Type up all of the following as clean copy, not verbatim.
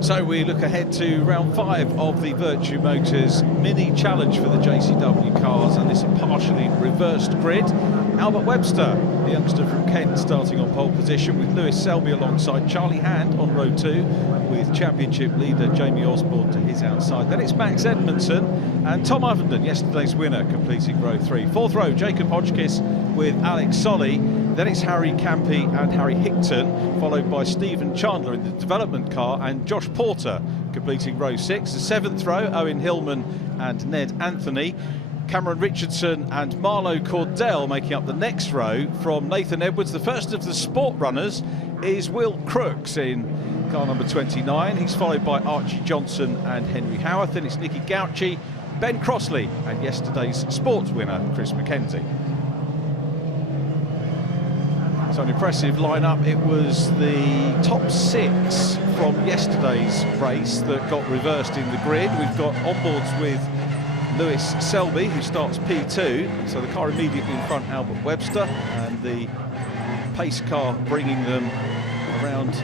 So we look ahead to round 5 of the Virtue Motors mini challenge for the JCW cars, and this partially reversed grid. Albert Webster, the youngster from Kent, starting on pole position with Lewis Selby alongside Charlie Hand on row 2, with championship leader Jamie Osborne to his outside. Then it's Max Edmondson and Tom Ovenden, yesterday's winner, completing row 3. Fourth row, Jacob Hodgkiss with Alex Solly. Then it's Harry Campy and Harry Hickton, followed by Stephen Chandler in the development car and Josh Porter completing row 6. The 7th row, Owen Hillman and Ned Anthony. Cameron Richardson and Marlo Cordell making up the next row. From Nathan Edwards, the first of the sport runners is Will Crooks in car number 29. He's followed by Archie Johnson and Henry Howarth. Then it's Nicky Gauci, Ben Crossley and yesterday's sports winner, Chris McKenzie. So an impressive lineup. It was the top 6 from yesterday's race that got reversed in the grid. We've got onboards with Lewis Selby, who starts P2, so the car immediately in front, Albert Webster, and the pace car bringing them around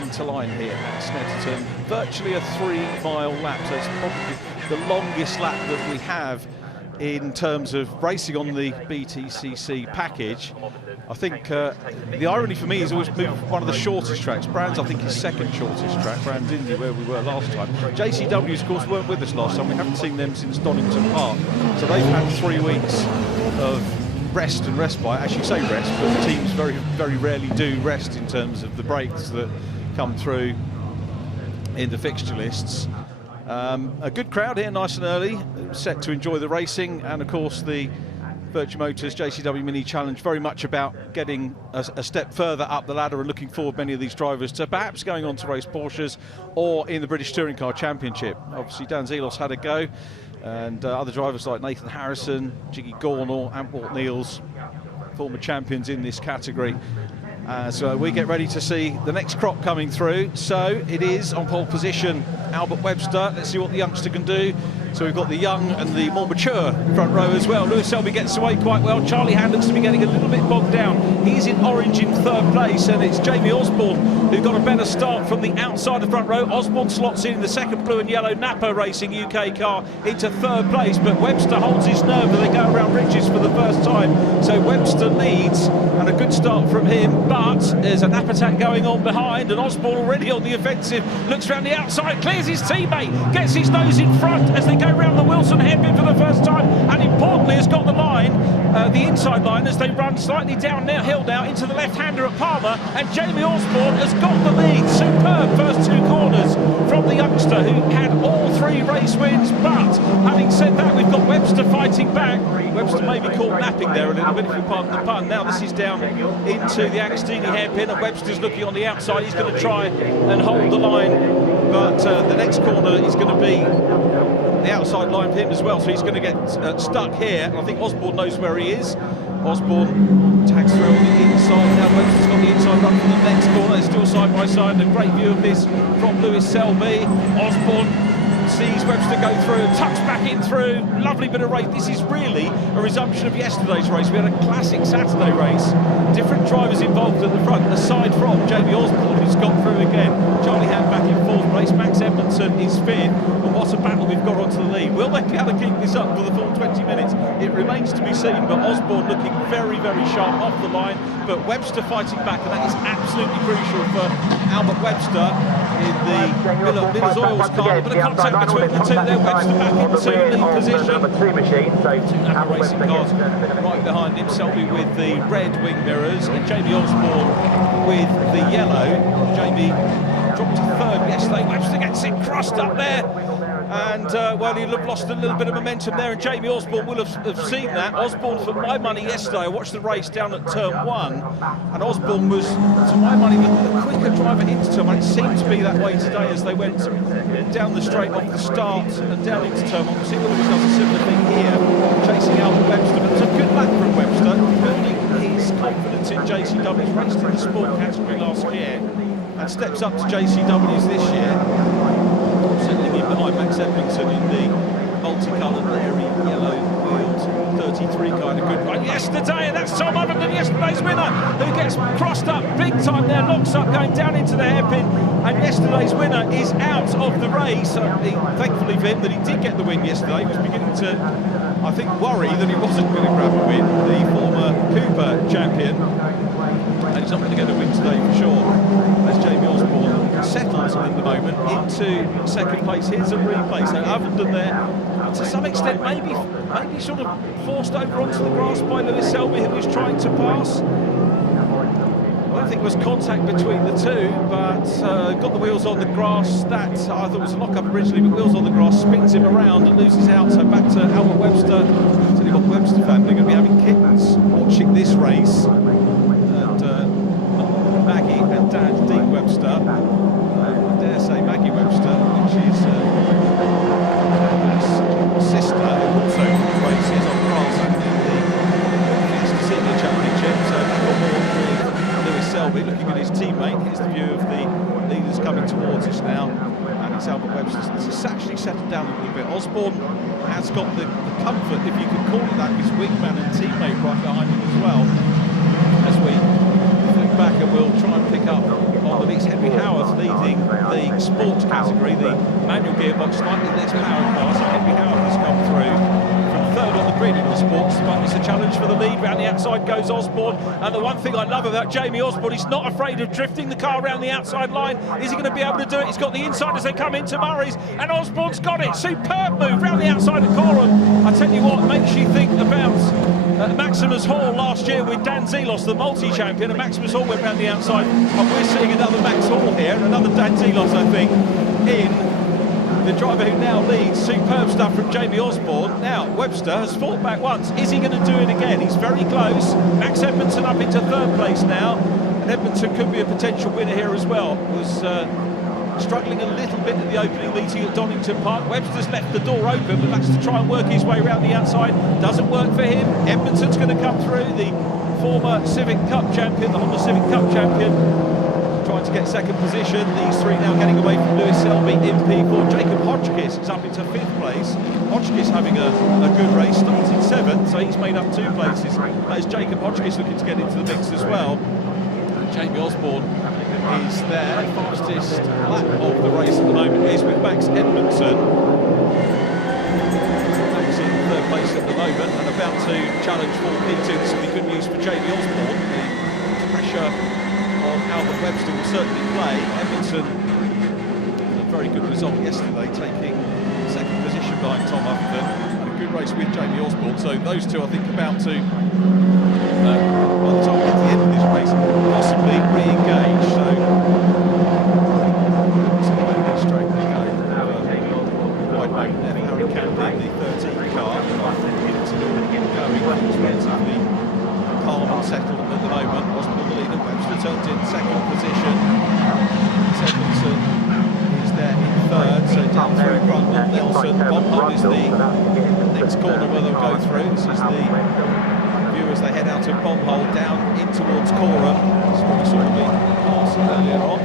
into line here at Snetterton. Virtually a 3-mile lap, so it's probably the longest lap that we have in terms of racing on the BTCC package. I think the irony for me is always moved one of the shortest tracks. Brands, I think, is second shortest track. Brands Indy, where we were last time. JCW's, of course, weren't with us last time. We haven't seen them since Donington Park. So they've had 3 weeks of rest and respite. As you say rest, but the teams very, very rarely do rest in terms of the breaks that come through in the fixture lists. A good crowd here, nice and early, set to enjoy the racing, and of course the Virtue Motors JCW Mini Challenge very much about getting a step further up the ladder and looking forward, many of these drivers, to perhaps going on to race Porsches or in the British Touring Car Championship. Obviously Dan Zelos had a go, and other drivers like Nathan Harrison, Jiggy Gornall and Walt Neals, former champions in this category. So we get ready to see the next crop coming through. So it is on pole position Albert Webster. Let's see what the youngster can do. So we've got the young and the more mature front row as well. Lewis Selby gets away quite well. Charlie Hand looks to be getting a little bit bogged down. He's in orange in 3rd place, and it's Jamie Osborne who got a better start from the outside of the front row. Osborne slots in the second blue and yellow Napa Racing UK car into 3rd place, but Webster holds his nerve as they go around Ridges for the first time. So Webster leads, and a good start from him, but there's a nap attack going on behind, and Osborne already on the offensive, looks around the outside, clears his teammate, gets his nose in front as they go round the Wilson hairpin for the first time, and importantly has got the line, the inside line, as they run slightly downhill now into the left-hander at Palmer, and Jamie Osborne has got the lead. Superb first 2 corners from the youngster who had all 3 race wins, but having said that, we've got Webster fighting back. Webster may be caught napping there a little bit, if you pardon the pun. Now this is down into the Agostini hairpin, and Webster's looking on the outside. He's going to try and hold the line, but the next corner is going to be the outside line for him as well, so he's going to get stuck here. And I think Osborne knows where he is. Osborne tags through on the inside. Now Webster's got the inside run from the next corner. They're still side by side. A great view of this from Lewis Selby. Osborne sees Webster go through, tucks back in through. Lovely bit of race. This is really a resumption of yesterday's race. We had a classic Saturday race. Different drivers involved at the front, aside from Jamie Osborne, who's got through again. Charlie Hand back in 4th place. Max Edmondson is 5th. And what a battle we've got onto the lead. Will they be able to keep this up for the full 20 minutes? It remains to be seen, but Osborne looking very, very sharp off the line. But Webster fighting back, and that is absolutely crucial for Albert Webster in the Miller's Oils car. But a contact between the two there. Webster back into lead position. 2 Napa Racing cars right behind him. Selby with the red wing mirrors, and Jamie Osborne with the yellow. Jamie dropped to 3rd yesterday. Webster gets it crossed up there, and well, he'll have lost a little bit of momentum there, and Jamie Osborne will have seen that. Osborne, for my money yesterday, I watched the race down at turn 1, and Osborne was, to my money, the quicker driver into turn 1. It seemed to be that way today as they went down the straight off the start and down into turn 1. We'll see whether he does a similar thing here, chasing Albert Webster. But it's a good lap from Webster, building his confidence in JCW. He's raced in the sport category last year and steps up to JCWs this year, settling in behind Max Edmondson in the multicoloured, airy yellow wheels, 33 kind of good run yesterday, and that's Tom Ovenden, yesterday's winner, who gets crossed up big time there, locks up going down into the hairpin, and yesterday's winner is out of the race. Thankfully for him that he did get the win yesterday. He was beginning to, I think, worry that he wasn't going to grab a win, the former Cooper champion, and he's not going to get a win today for sure, as Jamie Osborne settles at the moment into second place. Here's a replay, so Ovenden there, to some extent maybe sort of forced over onto the grass by Lewis Selby, who was trying to pass. I don't think there was contact between the two, but got the wheels on the grass. That I thought was a lock-up originally, but wheels on the grass, spins him around and loses out. So back to Albert Webster. So you've got the Webster family going to be having kittens watching this race. And Maggie and Dad, Dean Webster. I dare say Maggie Webster, which is his sister, who also races on grass in the Senior Championship. So Selby looking at his teammate. Here's the view of the leaders coming towards us now, and it's Albert Webster. It's actually settled down a little bit. Osborne has got the comfort, if you could call it that, his wingman and teammate right behind him as well. As we flick back, and we'll try and pick up on the mix. Henry Howarth leading the sports category, the manual gearbox, slightly less power car. So Henry Howarth has come through from third on the grid in the sports, but it's a challenge for the lead. Round the outside goes Osborne, and the one thing I love about Jamie Osborne, he's not afraid of drifting the car around the outside line. Is he going to be able to do it? He's got the inside as they come into Murray's, and Osborne's got it. Superb move round the outside of Coram. I tell you what, it makes you think about Maximus Hall last year with Dan Zelos, the multi-champion, and Maximus Hall went round the outside, and we're seeing another Max Hall here, and another Dan Zelos, I think, in the driver who now leads. Superb stuff from Jamie Osborne. Now, Webster has fought back once. Is he going to do it again? He's very close. Max Edmondson up into third place now, and Edmondson could be a potential winner here as well. Was struggling a little bit at the opening meeting at Donington Park. Webster's left the door open, but that's to try and work his way around the outside. Doesn't work for him. Edmondson's going to come through, the former Civic Cup champion, the Honda Civic Cup champion, trying to get second position. These three now getting away from Lewis Selby in P4. Jacob Hotchkiss is up into fifth place. Hotchkiss having a good race, started seventh, so he's made up 2 places. As Jacob Hotchkiss looking to get into the mix as well. Jamie Osborne is there. Fastest lap of the race at the moment is with Max Edmondson. Max in third place at the moment and about to challenge for P2. This will be good news for Jamie Osborne. The pressure on Albert Webster will certainly play. Edmondson, a very good result yesterday, taking second position behind Tom Ovenden. A good race with Jamie Osborne. So those two, I think, about to, by the time we get to the end of this race, possibly re-engage. So, straight they go. Wide open there for Harry Candy, the 13 car. Going relatively calm and settled at the moment. Osborne the leader. Webster turns in second position. Edmondson is there in third. So down through Brundle, Nelson. Bombhole is the next corner where they'll go through. This is the view as they head out of Bombhole down in towards Coram. This is what we saw the pass earlier on.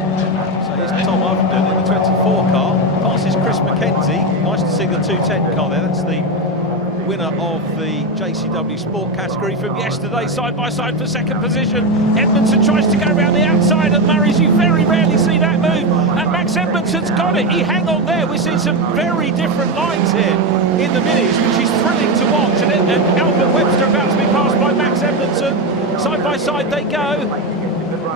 So here's Tom Ovenden in the 24 car. Passes Chris McKenzie. Nice to see the 210 car there. That's the winner of the JCW Sport category from yesterday, side by side for second position. Edmondson tries to go around the outside at Murray's. You very rarely see that move, and Max Edmondson's got it. He hang on there. We're seeing some very different lines here in the minis, which is thrilling to watch. And Albert Webster about to be passed by Max Edmondson. Side by side they go.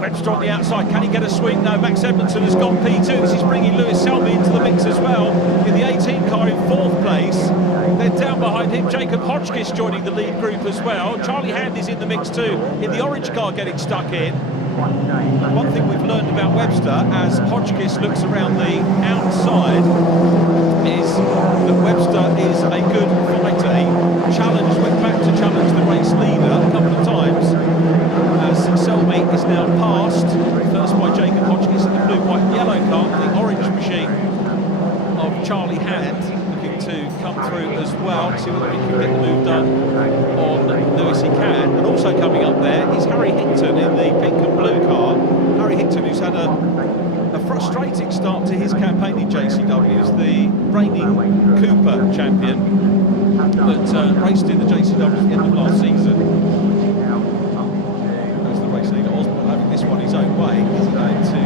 Webster on the outside, can he get a swing? No, Max Edmondson has got P2. This is bringing Lewis Selby into the mix as well, in the 18 car in fourth place. Then down behind him, Jacob Hotchkiss joining the lead group as well. Charlie Hand is in the mix too, in the orange car getting stuck in. One thing we've learned about Webster, as Hotchkiss looks around the outside, is that Webster is a good fighter. He went back to challenge the race leader a couple of times, as Selby is now passed, first by Jacob Hotchkiss in the blue, white and yellow car, the orange machine of Charlie Hand, looking to come through as well, see whether he can get the move done on Lewis. He can. And also coming up there is Harry Hinton in the pink and blue car. Harry Hinton, who's had a frustrating frustrating start to his campaign in JCW. He's the reigning Cooper champion, but raced in the JCW at the end of last season. There's the race leader Osborne having this one his own way. He's going to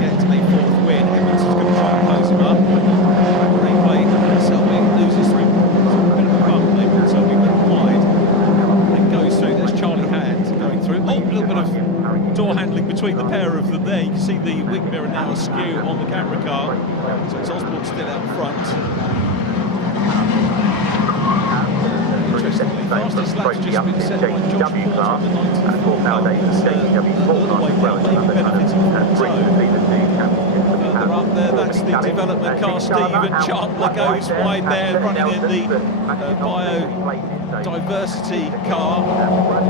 get a fourth win. Edmondson's going to try and close him up. Replay, Selby loses through. There's a bit of a bump. Maybe Selby went wide and goes through. There's Charlie Hand going through. Oh, a little bit of door handling between the pair of them there. You can see the wing mirror now askew on the camera car. So it's Osborne still out front. Interestingly, fastest lap's just been set by Josh Porter on the 94 car. Further up there, that's the development car. Stephen Chandler goes wide there, running in the biodiversity car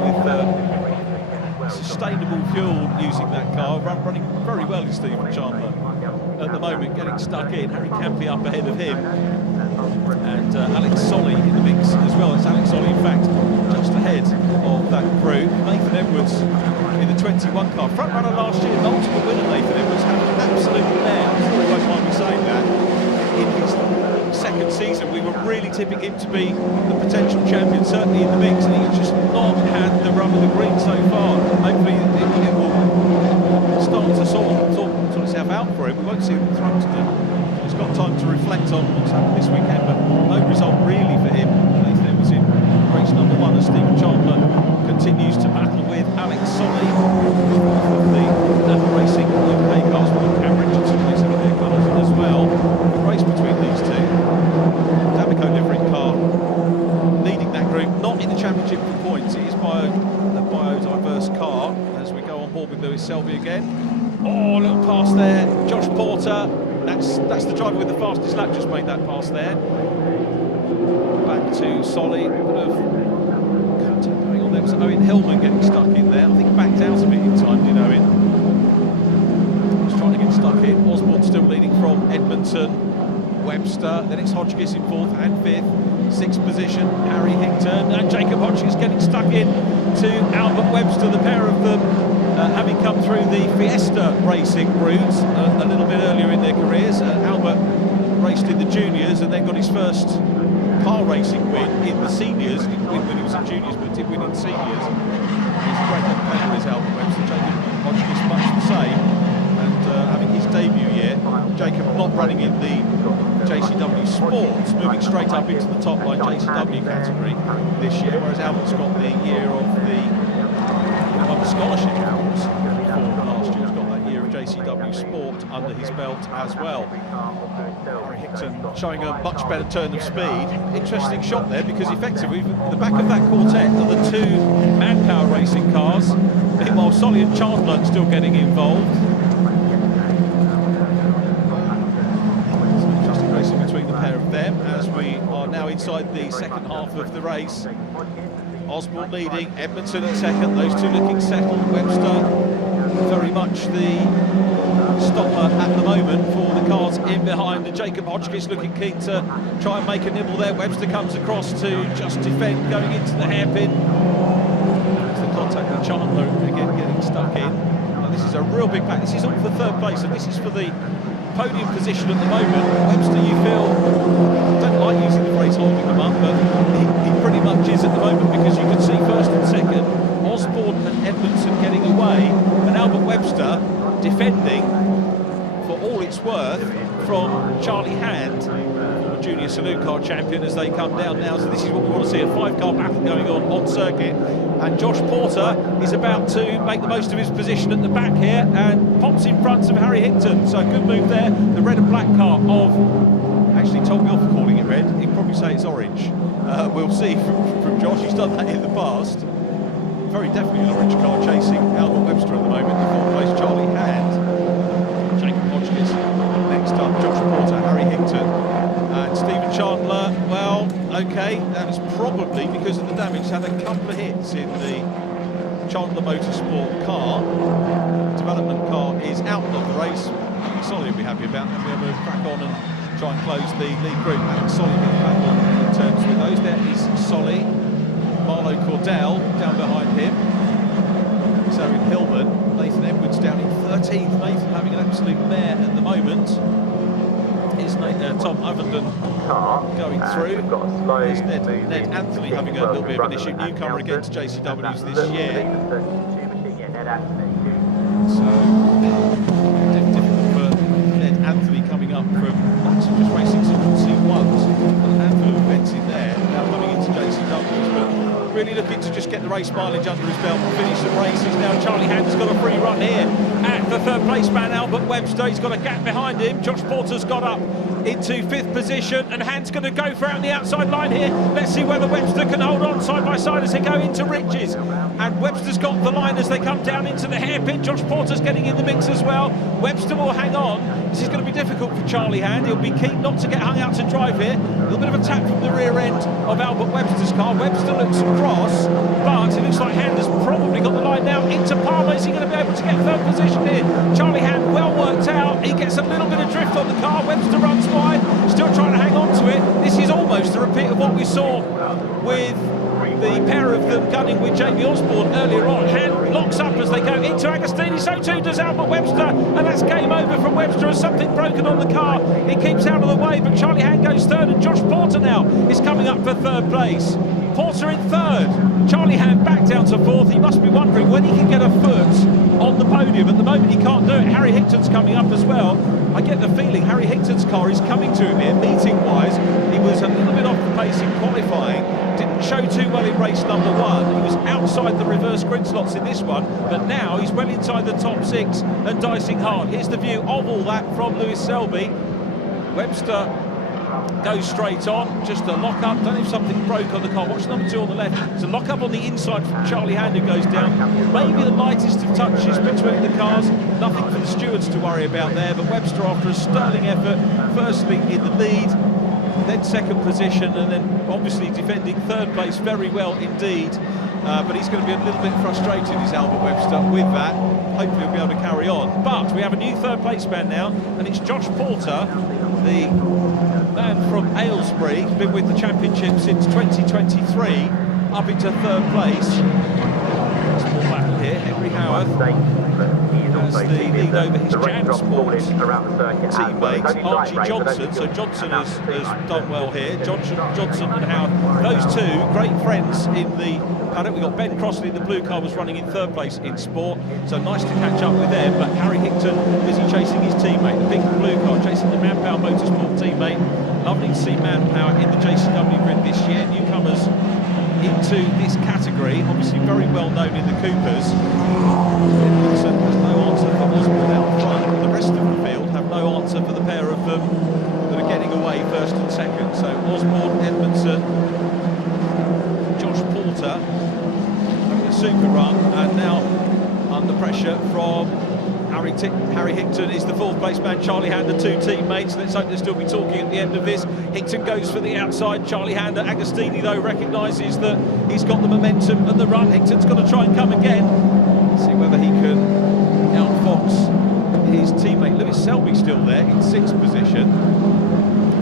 with sustainable fuel using that car. Running very well is Stephen Chandler at the moment, getting stuck in. Harry Campy up ahead of him. And Alex Solly in the mix as well. It's Alex Solly, in fact, just ahead of that group. Nathan Edwards in the 21 car. Front runner last year, multiple winner Nathan Edwards, had an absolute mare. I'm sure he won't mind me saying that. In his second season, we were really tipping him to be the potential champion, certainly in the mix, and he's just not had the run of the green so far. Hopefully it will start to sort itself out for him. We won't see him Thruxton. He's got time to reflect on what's happened this weekend, but no result really for him. Nathan Edwards in race number 1 as Stephen Chandler continues to battle with Alex Solly of the Apple Racing UK cars with Cambridge and some racing in their colours as well. The race between these two. D'Amico livery car leading that group, not in the championship for points. It is a biodiverse car as we go on board with Lewis Selby again. Oh, a little pass there, Josh Porter. That's the driver with the fastest lap, just made that pass there. Back to Solly, a bit of contact going on there. Was Owen Hillman getting stuck in there. I think backed out a bit in time, did Owen? Was trying to get stuck in. Osborne still leading from Edmonton. Webster, then it's Hodgkiss in 4th and 5th. 6th position, Harry Hickton, and Jacob Hodgkiss getting stuck in to Albert Webster, the pair of them. Having come through the Fiesta racing route a little bit earlier in their careers. Albert raced in the juniors and then got his first car racing win in the seniors. He didn't win when he was in juniors, but did win in seniors. He's a great young player, is Albert Webster. Jacob Hodgkiss much the same. And having his debut year, Jacob not running in the JCW Sports, moving straight up into the top line JCW category this year, whereas Albert's got the year of the scholarship, of course, for last year. He's got that year of JCW Sport under his belt as well. Harry Hickton showing a much better turn of speed. Interesting shot there, because effectively the back of that quartet are the two manpower racing cars. Meanwhile, Solly and Chandler still getting involved. Interesting racing between the pair of them as we are now inside the second half of the race. Osborne leading, Edmondson in second, those two looking settled. Webster very much the stopper at the moment for the cars in behind, and Jacob Hodgkiss looking keen to try and make a nibble there. Webster comes across to just defend, going into the hairpin. There's the contact with Chandler again getting stuck in. Now this is a real big pack. This is all for 3rd place, and this is for the podium position at the moment. Webster, you feel, don't like using the phrase holding them up, but he pretty much is at the moment, because you can see 1st and 2nd, Osborne and Edmondson getting away, and Albert Webster defending for all it's worth from Charlie Hand, former junior saloon car champion, as they come down now. So this is what we want to see, a 5-car battle going on circuit. And Josh Porter is about to make the most of his position at the back here and pops in front of Harry Hickton. So good move there. The red and black car of, actually told me off for calling it red. He'd probably say it's orange. We'll see from Josh. He's done that in the past. Very definitely an orange car chasing Albert Webster at the moment. In 4th place, Charlie Hand. Jacob Hodgkiss next up. Josh Porter, Harry Hickton, and Stephen Chandler. Well, okay, that is probably because of the damage. Had a couple of hits in the Chandler Motorsport car. Development car is out of the race. Solly will be happy about that. We'll be able to crack on and try and close the lead group. Alex Solly getting back on in terms with those. There is Solly. Marlo Cordell down behind him. So in Hillman, Nathan Edwards down in 13th. Nathan having an absolute mare at the moment. Here's Tom Ovenden going through. There's Ned Anthony having a little bit of an issue. Newcomer against JCWs this year. So difficult for Ned Anthony coming up from just racing some C1s. A handful of events in there, now coming into JCWs, but really looking to just get the race mileage under his belt and finish some races. Now Charlie Hand's got a free run here at the third place man, Albert Webster. He's got a gap behind him. Josh Porter's got up into 5th position, and Hand's going to go for out the outside line here. Let's see whether Webster can hold on side by side as they go into Riches. And Webster's got the line as they come down into the hairpin. Josh Porter's getting in the mix as well. Webster will hang on. This is going to be difficult for Charlie Hand. He'll be keen not to get hung out to drive here. A little bit of a tap from the rear end of Albert Webster's car. Webster looks across, but it looks like Hand has probably got the line now into Palmer. Is he going to be able to get 3rd position here? Charlie Hand well worked out. He gets a little bit of drift on the car. Webster runs wide, still trying to hang on to it. This is almost a repeat of what we saw with the pair of them gunning with Jamie Osborne earlier on. Hand locks up as they go into Agostini, so too does Albert Webster, and that's game over from Webster as something broken on the car. He keeps out of the way, but Charlie Hand goes 3rd, and Josh Porter now is coming up for 3rd place. Porter in 3rd, Charlie Hand back down to 4th. He must be wondering when he can get a foot on the podium. At the moment he can't do it. Harry Higton's coming up as well. I get the feeling Harry Higton's car is coming to him here, meeting-wise. He was a little bit off the pace in qualifying, didn't show too well in race number 1. He was outside the reverse grid slots in this one, but now he's well inside the top 6 and dicing hard. Here's the view of all that from Lewis Selby. Webster goes straight on, just a lock up. Don't know if something broke on the car. Watch number 2 on the left. It's a lock up on the inside from Charlie Hand, who goes down. Maybe the lightest of touches between the cars. Nothing for the stewards to worry about there, but Webster, after a sterling effort, firstly in the lead, then 2nd position, and then obviously defending 3rd place very well indeed. But he's going to be a little bit frustrated, is Albert Webster, with that. Hopefully he'll be able to carry on. But we have a new 3rd place man now, and it's Josh Porter, the man from Aylesbury, been with the championship since 2023, up into 3rd place. Small battle here. Henry Howarth has the lead over his Jam Sport teammate Archie Johnson. So Johnson has done well here. Johnson and Howarth, those two great friends in the paddock. We've got Ben Crossley in the blue car, was running in 3rd place in Sport, so nice to catch up with them. But Harry Higton busy chasing his teammate, the pink and blue car, chasing the Manpower Motorsport teammate. Lovely to see Manpower in the JCW grid this year. Newcomers into this category, obviously very well known in the Coopers. Edmondson has no answer for Osborne out front. The rest of the field have no answer for the pair of them that are getting away 1st and 2nd. So Osborne, Edmondson, Josh Porter having a super run, and now under pressure from Harry Higton is the 4th place man. Charlie Hand, the 2 teammates. Let's hope they'll still be talking at the end of this. Higton goes for the outside. Charlie Hand, Agostini though recognises that he's got the momentum and the run. Higton's got to try and come again. See whether he can outfox his teammate. Lewis Selby still there in 6th position.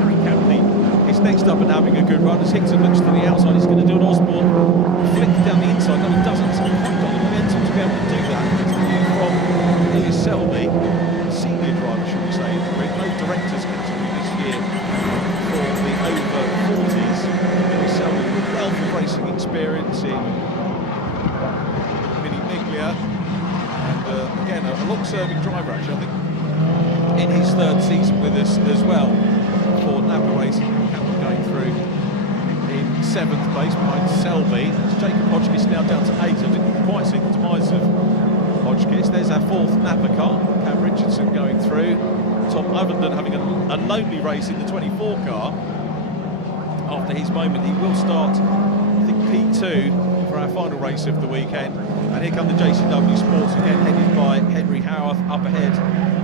Harry Campney is next up and having a good run as Higton looks to the outside. He's going to do an Osborne flick down the inside. No, he doesn't. So he's got the momentum to be able to do that. From Lewis Selby, senior driver, should we say, in the grid. No directors category this year for the over 40s. Lewis Selby with wealth of racing experience in Mini Miglia, and again a long-serving driver actually, I think in his 3rd season with us as well for Napa Racing. Campbell going through in 7th place behind Selby. It's Jacob Hodgkiss now down to 8. I didn't quite see the demise of Hodgkiss. There's our 4th Napa car. Cam Richardson going through. Tom Ovenden having a lonely race in the 24 car. After his moment, he will start, I think, P2 for our final race of the weekend. And here come the JCW Sports again, headed by Henry Howarth, up ahead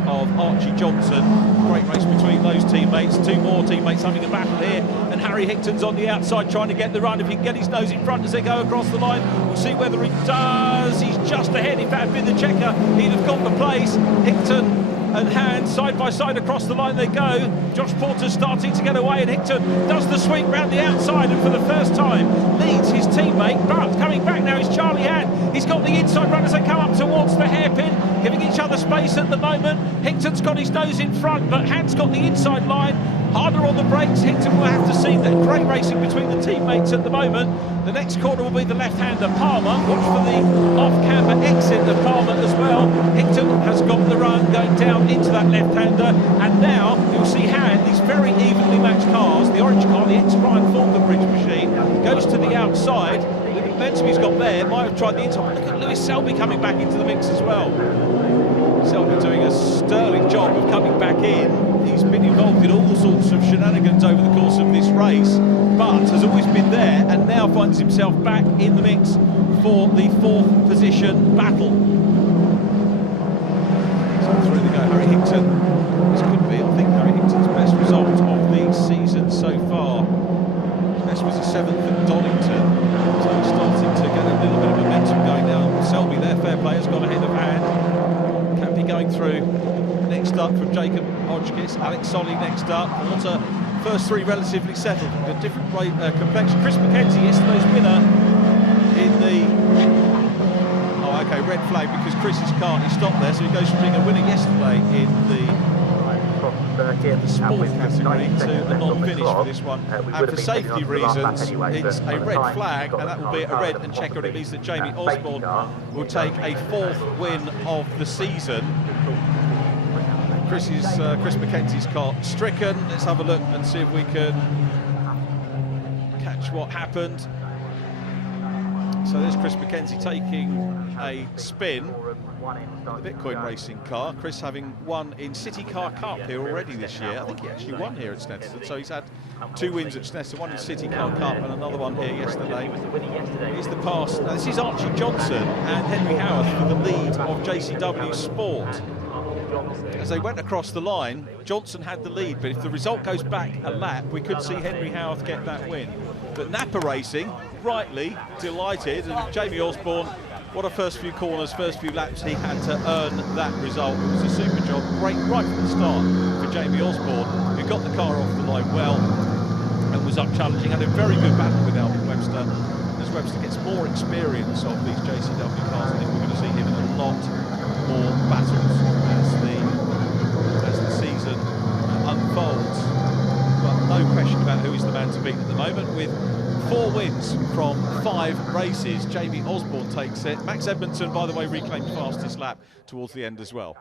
of Archie Johnson. Great race between those teammates. 2 more teammates having a battle here, and Harry Higton's on the outside trying to get the run. If he can get his nose in front as they go across the line, we'll see whether he does. He's just ahead. If that had been the checker, he'd have got the place. Higton and Hand side by side across the line they go. Josh Porter's starting to get away, and Hickton does the sweep round the outside and for the first time leads his teammate. But coming back now is Charlie Hand. He's got the inside run as they come up towards the hairpin, giving each other space at the moment. Hickton's got his nose in front, but Hand's got the inside line. Harder on the brakes. Hickton will have to see that great racing between the teammates at the moment. The next corner will be the left-hander Palmer. Watch for the off-camber exit of Palmer as well. Hickton has got the run going down into that left-hander, and now you'll see Hand, these very evenly matched cars. The orange car, the ex-Brian Falconbridge machine, goes to the outside. With the momentum he's got there, might have tried the inside. Look at Lewis Selby coming back into the mix as well. Selby doing a sterling job of coming back in. He's been involved in all sorts of shenanigans over the course of this race, but has always been there and now finds himself back in the mix for the 4th position battle. So through they go, Harry Hickton. This could be, I think, Harry Hickton's best result of the season so far. His best was a 7th at Donington, so he's starting to get a little bit of momentum going now. Selby there, fair play, has got ahead of Hand. Campy going through. Next up from Jacob Hodgkiss, Alex Solly next up. Porter, first 3 relatively settled, a different complexion. Chris McKenzie, yesterday's winner in the... Oh, okay, red flag because Chris's car, he stopped there, so he goes from being a winner yesterday in the sport category to a non-finish for this one. And for safety reasons, it's a red flag, and that will be a red and checker, and it means that Jamie Osborne will take a 4th win of the season. Chris McKenzie's car stricken. Let's have a look and see if we can catch what happened. So there's Chris McKenzie taking a spin in the Bitcoin racing car. Chris having won in City Car Cup here already this year. I think he actually won here at Snetterton. So he's had 2 wins at Snetterton, one in City Car Cup and another one here yesterday. Here's the pass. Now this is Archie Johnson and Henry Howarth for the lead of JCW Sport. As they went across the line, Johnson had the lead, but if the result goes back a lap, we could see Henry Howarth get that win. But Napa Racing, rightly delighted, and Jamie Osborne, what a first few corners, first few laps he had to earn that result. It was a super job, great right from the start for Jamie Osborne, who got the car off the line well and was up challenging, had a very good battle with Albert Webster. As Webster gets more experience of these JCW cars, I think we're going to see him in a lot more battles as the season unfolds. But no question about who is the man to beat at the moment. With 4 wins from 5 races, Jamie Osborne takes it. Max Edmondson, by the way, reclaimed fastest lap towards the end as well.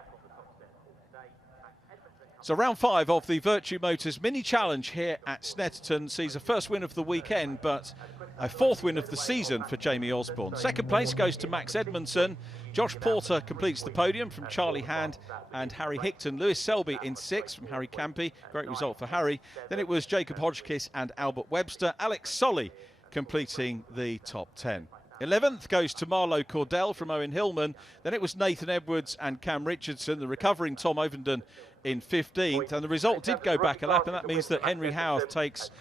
So round 5 of the Virtue Motors Mini Challenge here at Snetterton sees a first win of the weekend, but a 4th win of the season for Jamie Osborne. 2nd place goes to Max Edmondson. Josh Porter completes the podium from Charlie Hand and Harry Hickton. Lewis Selby in 6th from Harry Campy. Great result for Harry. Then it was Jacob Hodgkiss and Albert Webster. Alex Solly completing the top 10. 11th goes to Marlowe Cordell from Owen Hillman. Then it was Nathan Edwards and Cam Richardson. The recovering Tom Ovenden in 15th, and the result did go back a lap, and that means that Henry Howarth takes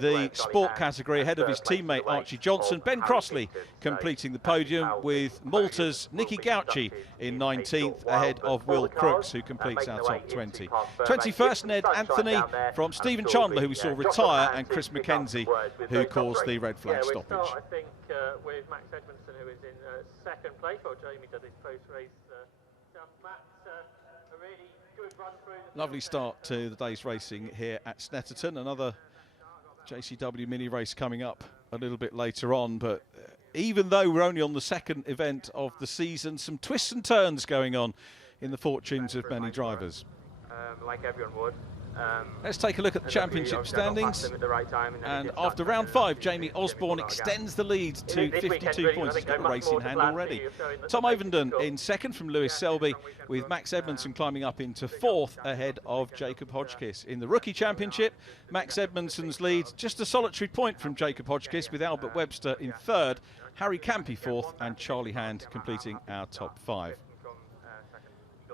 the sport category ahead of his teammate Archie Johnson. Ben Crossley completing the podium with Malta's Nicky Gauci in 19th ahead of Will Crooks, who completes our top 20. 21st, Ned Anthony from Stephen Chandler, who we saw retire, and Chris McKenzie, who caused the red flag stoppage. I think with Max Edmondson, who is in 2nd place, while Jamie does his post-race. Max, a really good run through. Lovely start to the day's racing here at Snetterton. Another JCW mini race coming up a little bit later on, but even though we're only on the 2nd event of the season, some twists and turns going on in the fortunes of many drivers. Like everyone would. Let's take a look at the championship standings, and after round 5, Jamie Osborne extends the lead to 52 points. He's got a race in hand already. Tom Ovenden in 2nd from Lewis Selby, with Max Edmondson climbing up into 4th ahead of Jacob Hodgkiss. In the rookie championship, Max Edmondson's lead just a solitary point from Jacob Hodgkiss, with Albert Webster in 3rd, Harry Campy 4th, and Charlie Hand completing our top 5.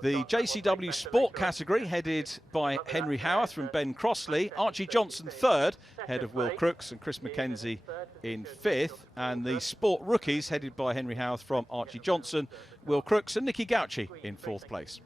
The JCW Sport category headed by Henry Howarth from Ben Crossley. Archie Johnson 3rd, head of Will Crooks and Chris McKenzie in 5th. And the Sport rookies headed by Henry Howarth from Archie Johnson, Will Crooks and Nicky Gauci in 4th place.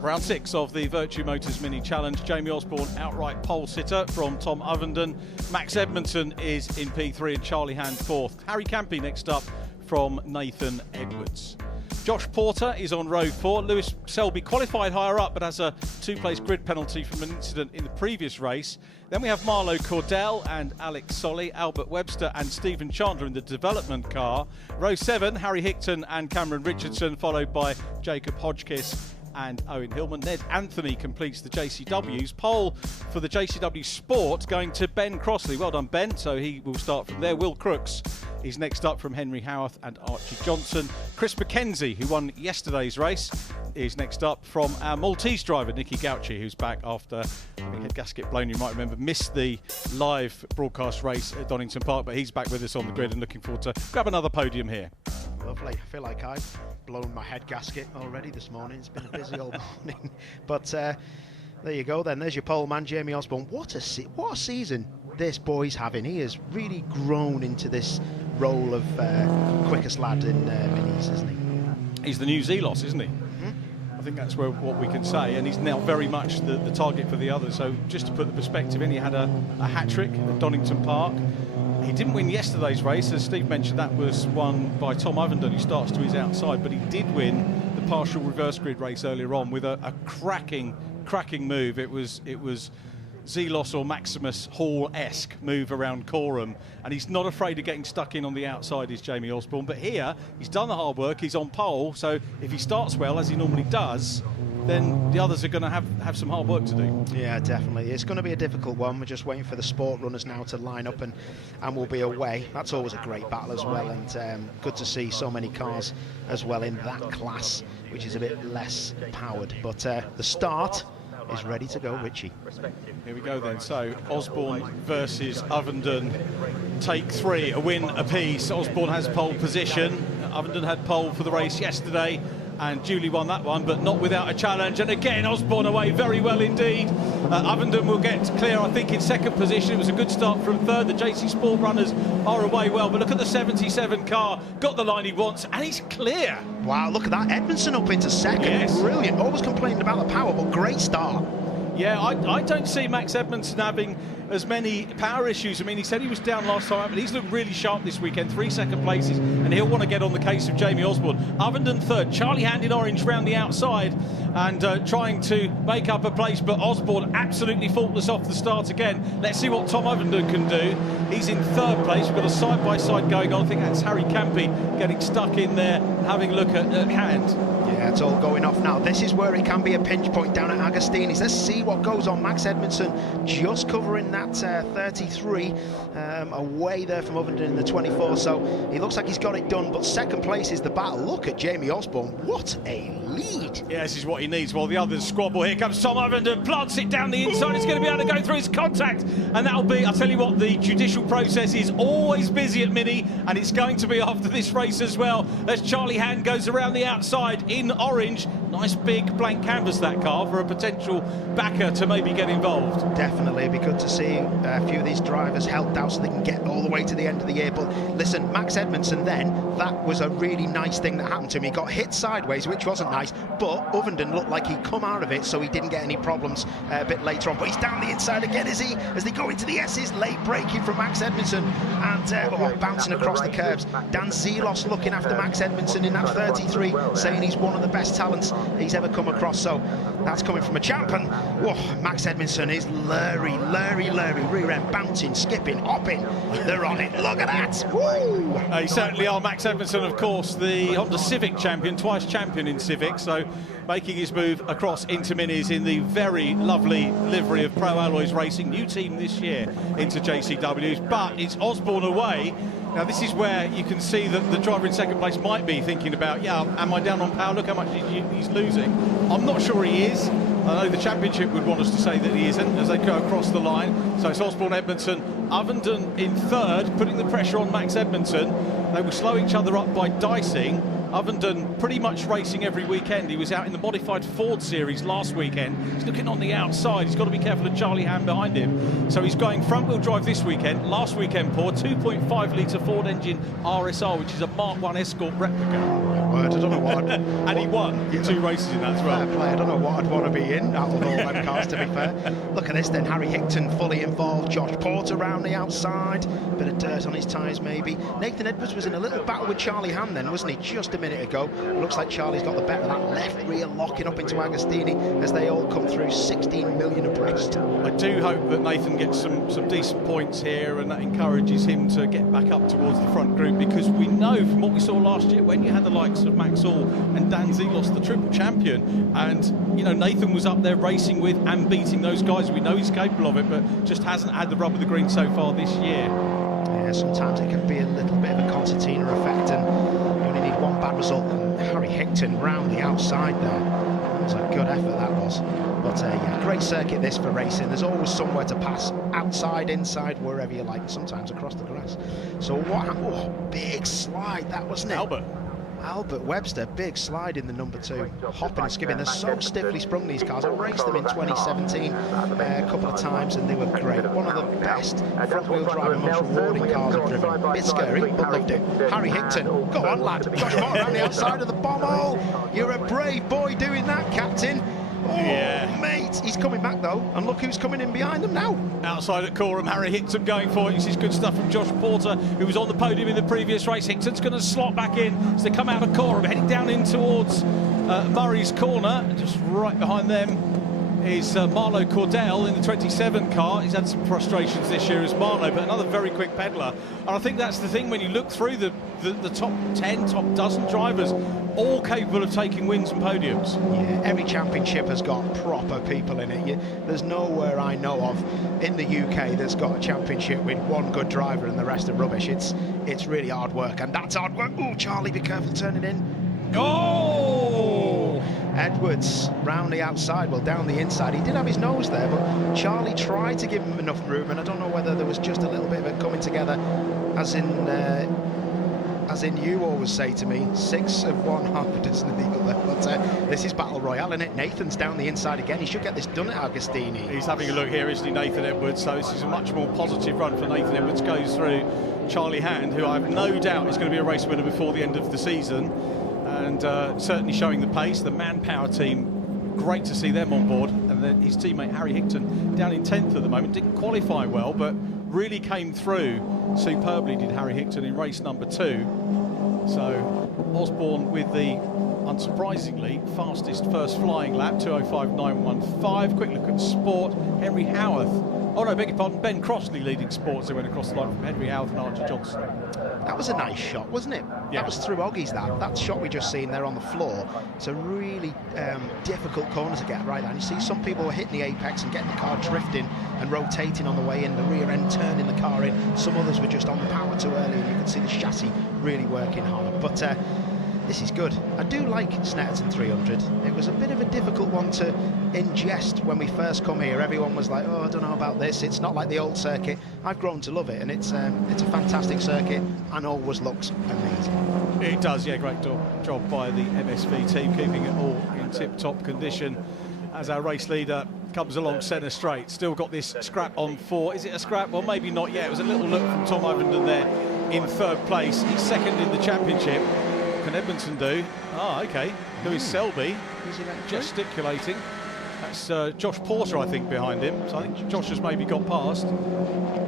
Round 6 of the Virtue Motors Mini Challenge. Jamie Osborne, outright pole sitter from Tom Ovenden. Max Edmondson is in P3 and Charlie Hand 4th. Harry Campy next up from Nathan Edwards. Josh Porter is on row 4. Lewis Selby qualified higher up but has a 2-place grid penalty from an incident in the previous race. Then we have Marlo Cordell and Alex Solly, Albert Webster and Stephen Chandler in the development car. Row 7, Harry Hickton and Cameron Richardson, followed by Jacob Hodgkiss and Owen Hillman. Ned Anthony completes the JCW's. Pole for the JCW Sport going to Ben Crossley. Well done, Ben. So he will start from there. Will Crooks is next up from Henry Howarth and Archie Johnson. Chris McKenzie, who won yesterday's race, is next up from our Maltese driver, Nicky Gauci, who's back after having head gasket blown. You might remember, missed the live broadcast race at Donington Park, but he's back with us on the grid and looking forward to grab another podium here. Lovely. I feel like I've blown my head gasket already this morning. It's been a busy old morning. But there you go then. There's your pole man, Jamie Osborne. What a season this boy's having. He has really grown into this role of quickest lad in minis, isn't he? He's the new Zelos, isn't he? I think that's what we can say, and he's now very much the target for the others. So just to put the perspective in, he had a hat-trick at Donington Park. He didn't win yesterday's race, as Steve mentioned. That was won by Tom Ovenden, who starts to his outside, but he did win the partial reverse grid race earlier on with a cracking move. It was Zelos or Maximus Hall-esque move around Coram, and he's not afraid of getting stuck in on the outside, is Jamie Osborne. But here, he's done the hard work, he's on pole, so if he starts well, as he normally does, then the others are going to have some hard work to do. Yeah, definitely. It's going to be a difficult one. We're just waiting for the sport runners now to line up and we'll be away. That's always a great battle as well, and good to see so many cars as well in that class, which is a bit less powered. But the start is ready to go, Richie. Here we go then. So Osborne versus Ovenden, take 3, a win apiece. Osborne has pole position. Ovenden had pole for the race yesterday and duly won that one, but not without a challenge. And again, Osborne away very well indeed. Ovenden will get clear, I think, in second position. It was a good start from third. The JC Sport runners are away well, but look at the 77 car. Got the line he wants, and he's clear. Wow, look at that. Edmondson up into second. Yes. Brilliant. Always complaining about the power, but great start. Yeah, I don't see Max Edmondson having as many power issues. I mean, he said he was down last time, but he's looked really sharp this weekend. 3 second places, and he'll want to get on the case of Jamie Osborne. Ovenden third, Charlie Hand in orange round the outside and trying to make up a place, but Osborne absolutely faultless off the start again. Let's see what Tom Ovenden can do. He's in third place. We've got a side-by-side going on. I think that's Harry Campy getting stuck in there, having a look at Hand. Yeah, it's all going off now. This is where it can be a pinch point down at Agostini's. Let's see what goes on. Max Edmondson just covering that 33, away there from Ovenden in the 24, so he looks like he's got it done, but second place is the battle. Look at Jamie Osborne, what a lead. Yeah, this is what he needs while the others squabble. Here comes Tom Ovenden, plants it down the inside. It's going to be able to go through his contact, and that'll be, I'll tell you what, the judicial process is always busy at Mini, and it's going to be after this race as well, as Charlie Hand goes around the outside in orange. Nice big blank canvas, that car, for a potential backer to maybe get involved. Definitely, it'd be good to see a few of these drivers helped out so they can get all the way to the end of the year. But listen, Max Edmondson then, that was a really nice thing that happened to him. He got hit sideways, which wasn't nice, but Ovenden looked like he'd come out of it, so he didn't get any problems a bit later on. But he's down the inside again, is he? As they go into the S's, late braking from Max Edmondson and bouncing across the curbs. Dan Zelos looking after Max Edmondson in that 33, saying he's one of the best talents he's ever come across. So that's coming from a champ, and Max Edmondson is Larry, rear end bouncing, skipping, hopping. They're on it. Look at that. Woo! They certainly are. Max Edmondson, of course, the Honda Civic champion, twice champion in Civic, so making his move across into Minis in the very lovely livery of Pro Alloys Racing, new team this year into JCW's, but it's Osborne away. Now this is where you can see that the driver in second place might be thinking about, yeah, am I down on power? Look how much he's losing. I'm not sure he is. I know the championship would want us to say that he isn't as they go across the line. So it's Osborne, Edmondson, Ovenden in third, putting the pressure on Max Edmondson. They will slow each other up by dicing. Ovenden pretty much racing every weekend. He was out in the modified Ford series last weekend. He's looking on the outside. He's got to be careful of Charlie Hand behind him. So he's going front-wheel drive this weekend. Last weekend, Paul, 2.5 litre Ford engine RSR, which is a Mark 1 Escort replica. I don't know what and he won 2 races in that as well. Fair play. I don't know what I'd want to be in out of all them cars, to be fair. Look at this then. Harry Hickton fully involved. Josh Porter round the outside. Bit of dirt on his tyres maybe. Nathan Edwards was in a little battle with Charlie Hand then, wasn't he? Just a minute ago. It looks like Charlie's got the better of that left rear, locking up into Agostini as they all come through 16 million abreast. I do hope that Nathan gets some decent points here, and that encourages him to get back up towards the front group, because we know from what we saw last year when you had the likes of Max Hall and Dan Zelos, the triple champion, and you know Nathan was up there racing with and beating those guys. We know he's capable of it, but just hasn't had the rub of the green so far this year. Yeah, sometimes it can be a little bit of a concertina effect, and you only need one bad result. And Harry Hickton round the outside there. That was a good effort, that was. But yeah, great circuit this for racing. There's always somewhere to pass, outside, inside, wherever you like, sometimes across the grass. So what happened? Oh, big slide that, wasn't it? Albert Webster, big slide in the number 2, hopping and skipping. They're so stiffly sprung, these cars. I raced them in 2017 a couple of times and they were great. One of the best front-wheel drive and most rewarding cars I've driven. Bit scary, but loved it. Harry Hickton, go on lad. Josh Moore around the outside of the bomb hole. You're a brave boy doing that, Captain. Oh, yeah. Mate, he's coming back though, and look who's coming in behind them now. Outside at Coram, Harry Hickton going for it. This is good stuff from Josh Porter, who was on the podium in the previous race. Hickton's going to slot back in as they come out of Coram, heading down in towards Murray's corner. Just right behind them is Marlowe Cordell in the 27 car. He's had some frustrations this year as Marlowe, but another very quick peddler. And I think that's the thing when you look through the top 10, top dozen drivers, all capable of taking wins and podiums. Yeah, every championship has got proper people in it. There's nowhere I know of in the UK that's got a championship with one good driver and the rest are rubbish. It's really hard work, and that's hard work. Oh, Charlie, be careful turning in. Oh! Edwards round the outside, well down the inside. He did have his nose there, but Charlie tried to give him enough room, and I don't know whether there was just a little bit of it coming together, as in you always say to me, 6 of one, half a dozen of the other. But this is Battle Royale, isn't it? Nathan's down the inside again. He should get this done at Agostini. He's having a look here, isn't he, Nathan Edwards? So this is a much more positive run for Nathan Edwards. Goes through Charlie Hand, who I have no doubt is going to be a race winner before the end of the season. And certainly showing the pace. The Manpower team, great to see them on board. And then his teammate Harry Hickton down in 10th at the moment. Didn't qualify well, but really came through superbly, did Harry Hickton in race number 2. So Osborne with the, unsurprisingly, fastest first flying lap, 2:05.915. Quick look at Sport. Henry Howarth. Oh no, beg your pardon, Ben Crossley leading Sport as they went across the line from Henry Howarth and Archie Johnson. That was a nice shot, wasn't it? Yeah. That was through Oggies, that shot we just seen there on the floor. It's a really difficult corner to get right there. And you see some people were hitting the apex and getting the car drifting and rotating on the way in, the rear end turning the car in. Some others were just on the power too early, and you could see the chassis really working hard. But this is good. I do like Snetterton 300. It was a bit of a difficult one to ingest when we first come here. Everyone was like, oh, I don't know about this. It's not like the old circuit. I've grown to love it, and it's a fantastic circuit and always looks amazing. It does, yeah, great job by the MSV team, keeping it all in tip-top condition as our race leader comes along centre straight. Still got this scrap on 4. Is it a scrap? Well, maybe not yet. It was a little look from Tom Ovenden there in 3rd place. He's 2nd in the championship. Can Edmondson do? Ah, okay. Lewis Selby gesticulating. That's Josh Porter, I think, behind him. So I think Josh has maybe got past.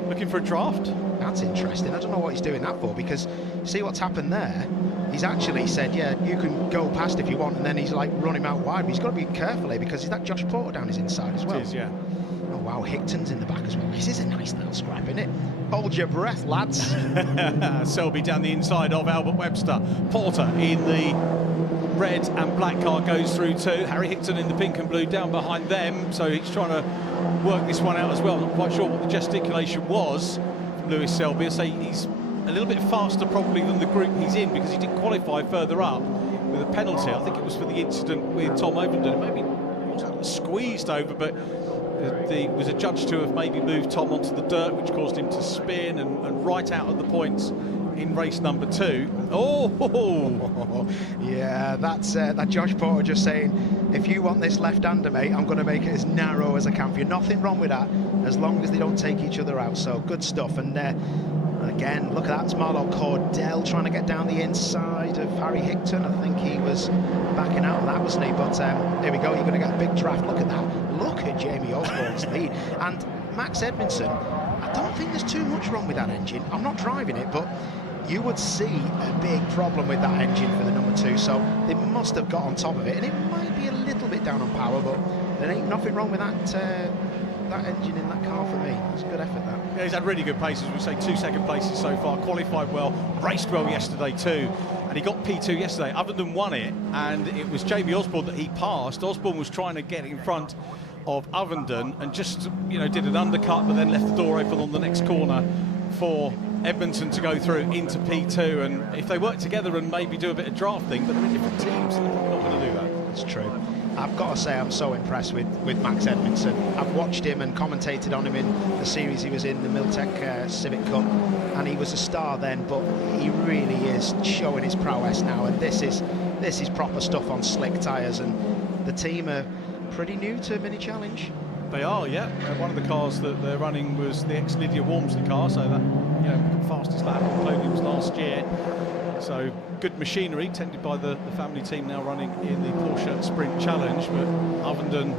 Looking for a draft. That's interesting. I don't know what he's doing that for, because see what's happened there? He's actually said, yeah, you can go past if you want, and then he's like running out wide. But he's got to be careful here, because is that Josh Porter down his inside as well? It is, yeah. Oh, wow, Hickton's in the back as well. This is a nice little scrap, isn't it? Hold your breath, lads. Selby down the inside of Albert Webster. Porter in the red and black car goes through too. Harry Hickton in the pink and blue down behind them. So he's trying to work this one out as well. Not quite sure what the gesticulation was from Lewis Selby. I say he's a little bit faster probably than the group he's in, because he didn't qualify further up with a penalty. I think it was for the incident with Tom Ovenden. Maybe wasn't squeezed over, but there was a judge to have maybe moved Tom onto the dirt, which caused him to spin and right out of the points in race number 2. Oh! Yeah, that's that Josh Porter just saying, if you want this left-hander, mate, I'm going to make it as narrow as I can for you. Nothing wrong with that, as long as they don't take each other out. So good stuff. And again, look at that. It's Marlo Cordell trying to get down the inside of Harry Higton. I think he was backing out of that, wasn't he? But here we go. You're going to get a big draft. Look at that. Look at Jamie Osborne's lead. And Max Edmondson, I don't think there's too much wrong with that engine. I'm not driving it, but you would see a big problem with that engine for the number 2. So they must have got on top of it. And it might be a little bit down on power, but there ain't nothing wrong with that engine in that car for me. It's a good effort, that. Yeah, he's had really good paces. We say 2 second places so far. Qualified well, raced well yesterday too, and he got P2 yesterday. Ovenden won it, and it was Jamie Osborne that he passed. Osborne was trying to get in front of Ovenden and just, you know, did an undercut, but then left the door open on the next corner for Edmondson to go through into P2. And if they work together and maybe do a bit of drafting, but they're in different teams, so they're probably not going to do that. That's true. I've got to say, I'm so impressed with Max Edmondson. I've watched him and commentated on him in the series he was in, the Miltech Civic Cup, and he was a star then, but he really is showing his prowess now, and this is proper stuff on slick tyres, and the team are pretty new to Mini Challenge. They are, yeah. One of the cars that they're running was the ex-Lydia Walmsley car, so that, you know, fastest lap on podiums last year. So good machinery, tended by the family team, now running in the Porsche Sprint Challenge. But Ovenden,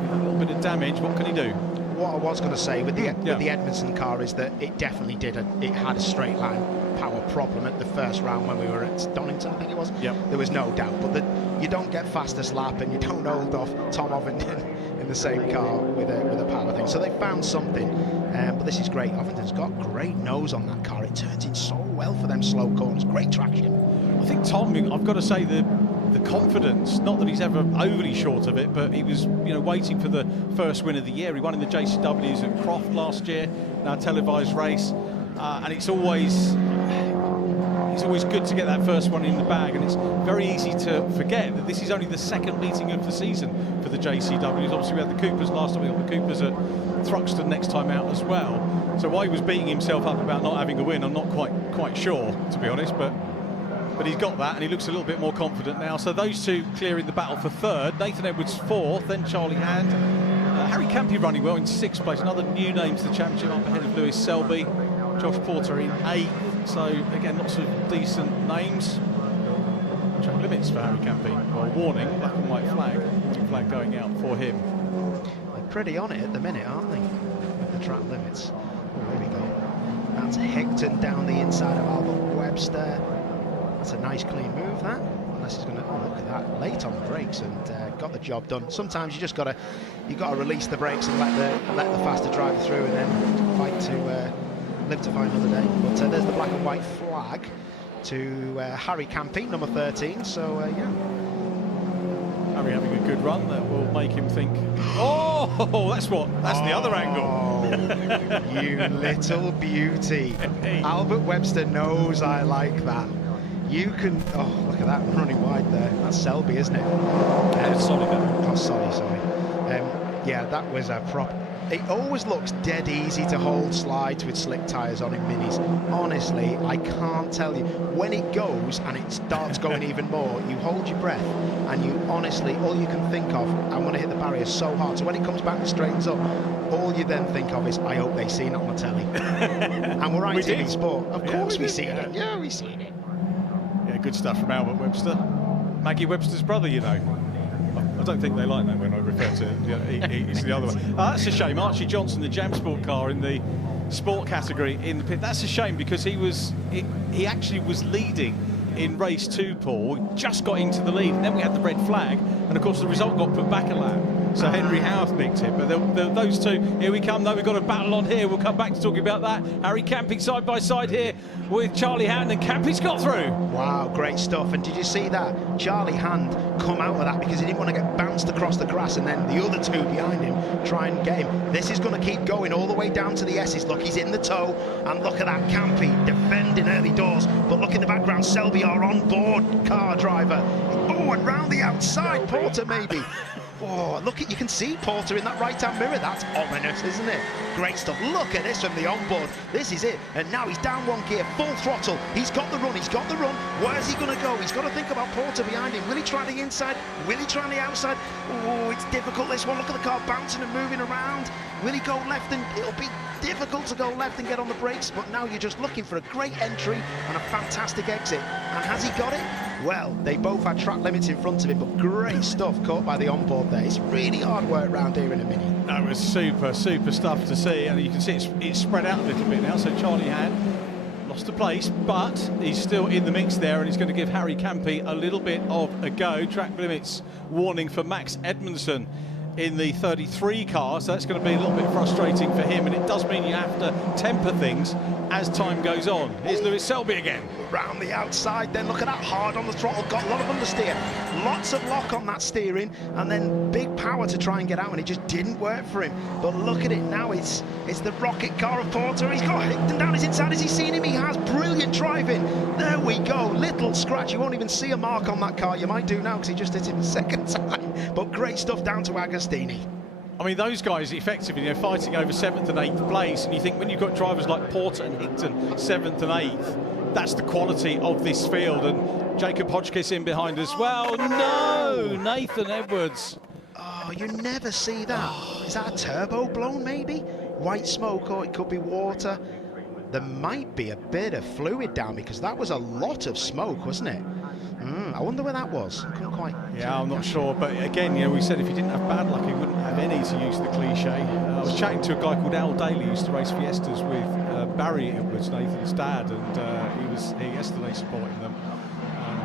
with a little bit of damage, what can he do? What I was going to say with the Edmondson car is that it definitely it had a straight line power problem at the first round when we were at Donington, I think it was. Yep. There was no doubt, but you don't get fastest lap and you don't hold off Tom Ovenden in the same car with a power thing. So they found something, but this is great. Ovenden's got great nose on that car. It turns in so well for them slow corners. Great traction. I think Tom, I've got to say, the confidence, not that he's ever overly short of it, but he was, you know, waiting for the first win of the year. He won in the JCWs at Croft last year, now televised race, and it's always good to get that first one in the bag, and it's very easy to forget that this is only the second meeting of the season for the JCWs. Obviously we had the Coopers last time, we got the Coopers at Thruxton next time out as well. So why he was beating himself up about not having a win, I'm not quite sure, to be honest, but he's got that, and he looks a little bit more confident now. So those two clearing the battle for third. Nathan Edwards fourth, then Charlie Hand. Harry Campy running well in 6th place. Another new name to the championship, up ahead of Lewis Selby. Josh Porter in 8th. So again, lots of decent names. Track limits for Harry Campy. Well, warning, black and white flag. Warning flag going out for him. They're pretty on it at the minute, aren't they? With the track limits. Oh, here we go. That's Higton down the inside of Albert Webster. That's a nice clean move, that. Unless he's going to, oh, look at that, late on the brakes and got the job done. Sometimes you just got to release the brakes and let the faster driver through, and then fight to live to fight another day. But there's the black and white flag to Harry Campy, number 13. So yeah, Harry having a good run that will make him think, oh, that's the other angle. You little beauty. Albert Webster knows I like that. You can, oh, look at that, running wide there. That's Selby, isn't it? Sorry. Oh, sorry. Yeah, that was a prop. It always looks dead easy to hold slides with slick tyres on in minis. Honestly, I can't tell you. When it goes and it starts going even more, you hold your breath and you honestly, all you can think of, I'm going to hit the barrier so hard. So when it comes back and straightens up, all you then think of is, I hope they see it on the telly. And we're ITV Sport. Of course we seen it. Yeah, we seen it. Yeah, good stuff from Albert Webster. Maggie Webster's brother, you know. I don't think they like that when I refer to him. Yeah, he's the other one. That's a shame. Archie Johnson, the Jam Sport car in the sport category in the pit. That's a shame because he actually was leading in race 2, Paul. We just got into the lead, and then we had the red flag, and of course the result got put back a lap. So Henry Howarth nicked it, but those two, here we come. Though we've got a battle on here. We'll come back to talking about that. Harry Camping side by side here with Charlie Hand, and Campy's got through. Wow, great stuff. And did you see that? Charlie Hand come out of that because he didn't want to get bounced across the grass, and then the other two behind him try and get him. This is going to keep going all the way down to the S's. Look, he's in the tow, and look at that, Campy defending early doors. But look in the background, Selby, our on-board car driver. Oh, Oh, and round the outside, Porter maybe. Oh, look, you can see Porter in that right-hand mirror. That's ominous, isn't it? Great stuff. Look at this from the onboard. This is it. And now he's down one gear, full throttle. He's got the run. He's got the run. Where's he going to go? He's got to think about Porter behind him. Will he try the inside? Will he try the outside? Oh, it's difficult, this one. Look at the car bouncing and moving around. Will he go left? And it'll be difficult to go left and get on the brakes. But now you're just looking for a great entry and a fantastic exit. And has he got it? Well, they both had track limits in front of him, but great stuff caught by the onboard there. It's really hard work round here in a Mini. That was super stuff to see, and you can see it's spread out a little bit now. So Charlie Han lost a place, but he's still in the mix there, and he's going to give Harry Campy a little bit of a go. Track limits warning for Max Edmondson in the 33 car, so that's going to be a little bit frustrating for him, and it does mean you have to temper things as time goes on. Here's Lewis Selby again. Round the outside, then look at that, hard on the throttle, got a lot of understeer, lots of lock on that steering, and then big power to try and get out, and it just didn't work for him. But look at it now, it's the rocket car of Porter. He's got Hickton down his inside. Has he seen him? He has. Brilliant driving. There we go, little scratch. You won't even see a mark on that car. You might do now because he just hit him the second time. But great stuff down to Agostini. I mean, those guys effectively, fighting over 7th and 8th place, and you think when you've got drivers like Porter and Hickton 7th and 8th, that's the quality of this field. And Jacob Hodgkiss in behind as well. No, Nathan Edwards. Oh, you never see that. Is that a turbo blown maybe? White smoke, or it could be water. There might be a bit of fluid down because that was a lot of smoke, wasn't it? I wonder where that was. I couldn't quite... Yeah, I'm not sure. But again, we said if he didn't have bad luck, he wouldn't have any, to use the cliche. I was chatting to a guy called Al Daly, who used to race Fiestas with Barry Edwards, Nathan's dad, and he was here yesterday supporting them